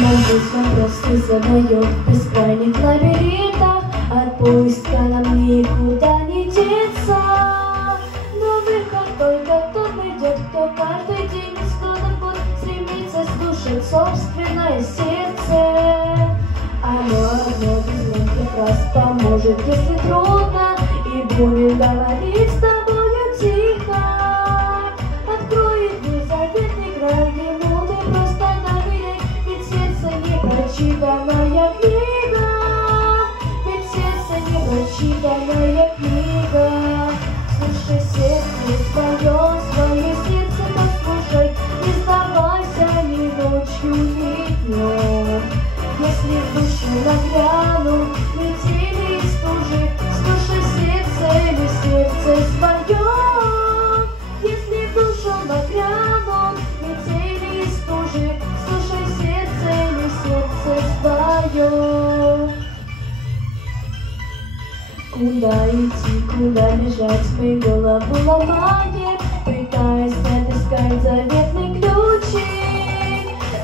Нам пусть вопросы задает в бескрайних лабиринтах, от поиска нам никуда не деться. Но выход только тот найдет, кто каждый день из года в год стремится слушать собственное сердце. Оно одно без легких раз поможет, если трудно, и будет говорить с тобою тихо. Откроет дверь заветный край, ему ты просто доверяй, ведь сердце не прочитанная книга. Ведь сердце не прочитанная книга. Слушай сердце свое, свое сердце послушай, не сдавайся ни ночью, ни днем. Если в душу нагрянут метели и стужи, слушай сердце или сердце свое. Если в душу нагрянут метели и стужи, слушай сердце или сердце свое. Куда идти, куда бежать, мы голову ломаем, пытаясь отыскать заветный ключик.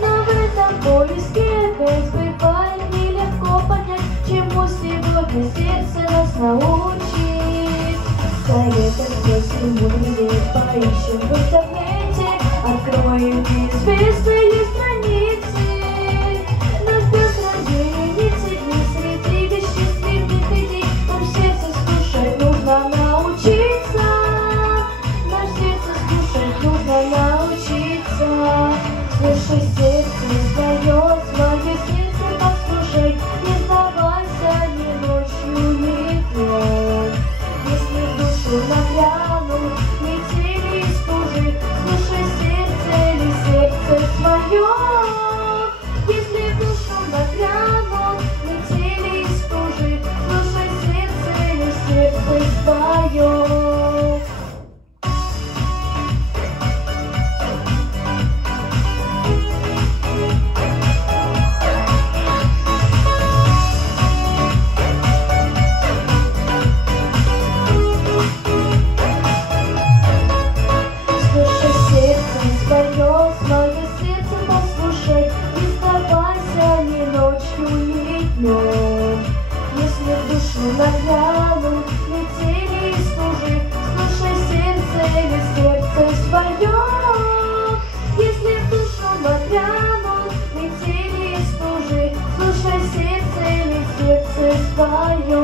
Но в этом поиске опять бывает нелегко понять, чему сегодня сердце нас научит. Советов спросим у друзей, поищем в интернете, откроем неизвестные страницы. Нас без разделеницы дни среди бесчисленных идей, нам сердце слушать нужно научиться. Нам сердце слушать нужно научиться. Слушай сердце свое, свое сердце послушай, не сдавайся ни ночью, ни днем. Если в душу нагрянут метели и стужи, слушай сердце или сердце свое. Если в душу нагрянут метели и стужи, слушай сердце или сердце свое. Свое сердце послушай, не сдавайся ни ночью, ни днем. Если в душу нагрянут метели и стужи, слушай сердце или сердце свое. Если в душу нагрянут метели и стужи, слушай сердце или сердце свое.